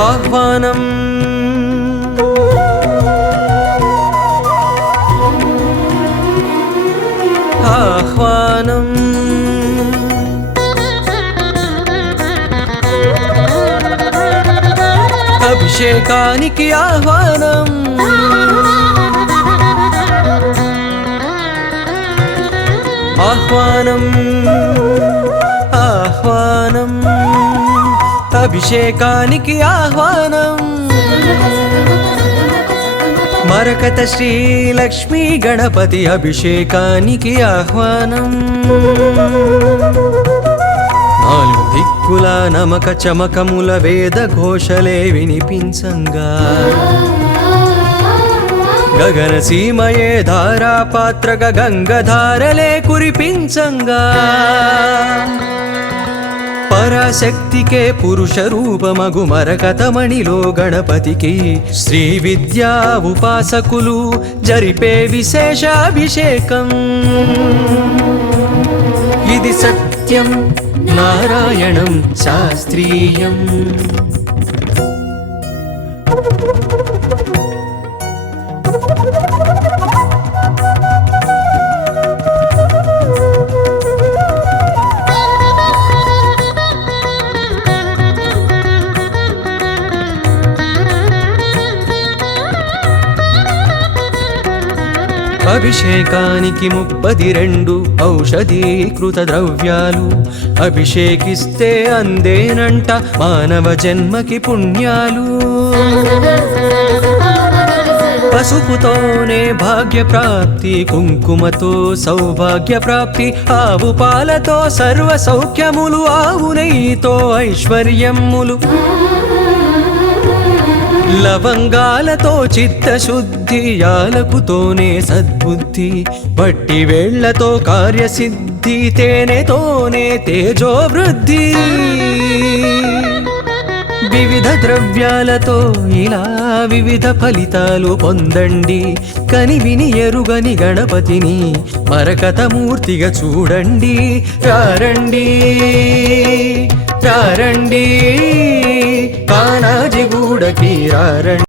ఆహ్వానం ఆహ్వానం అభిషేకానికి ఆహ్వానం ఆహ్వానం ఆహ్వానం అభిషేకానికి ఆహ్వానం మరకత శ్రీ లక్ష్మీ గణపతి అభిషేకానికి ఆహ్వానం నాలుగు దిక్కుల నమక చమకముల వేద ఘోషలే వినిపించంగా గగన సీమయే ధారాపాత్రక గంగధారలే కురిపించంగా పరాశక్తికే పురుష రూపమగు మరకతమణిలో గణపతికి శ్రీ విద్యా ఉపాసకులు జరిపే విశేష అభిషేకం ఇది సత్యం నారాయణం శాస్త్రీయం అభిషేకానికి 32 ఔషధీకృత ద్రవ్యాలు అభిషేకిస్తే అందేనంట మానవ జన్మకి పుణ్యాలు పసుపుతోనే భాగ్య ప్రాప్తి కుంకుమతో సౌభాగ్య ప్రాప్తి ఆవు పాలతో సర్వ సౌఖ్యములు ఆవు నెయ్యితో ఐశ్వర్యములు లవంగాలతో చిత్తశుద్ధి యాలకుతోనే సద్బుద్ధి బట్టి వేళ్లతో కార్యసిద్ధి తేనెతోనే తేజోవృద్ధి వివిధ ద్రవ్యాలతో ఇలా వివిధ ఫలితాలు పొందండి కని విని ఎరుగని గణపతిని మరకతమూర్తిగా చూడండి రారండి రారండి కానాజిగూడకి రారండి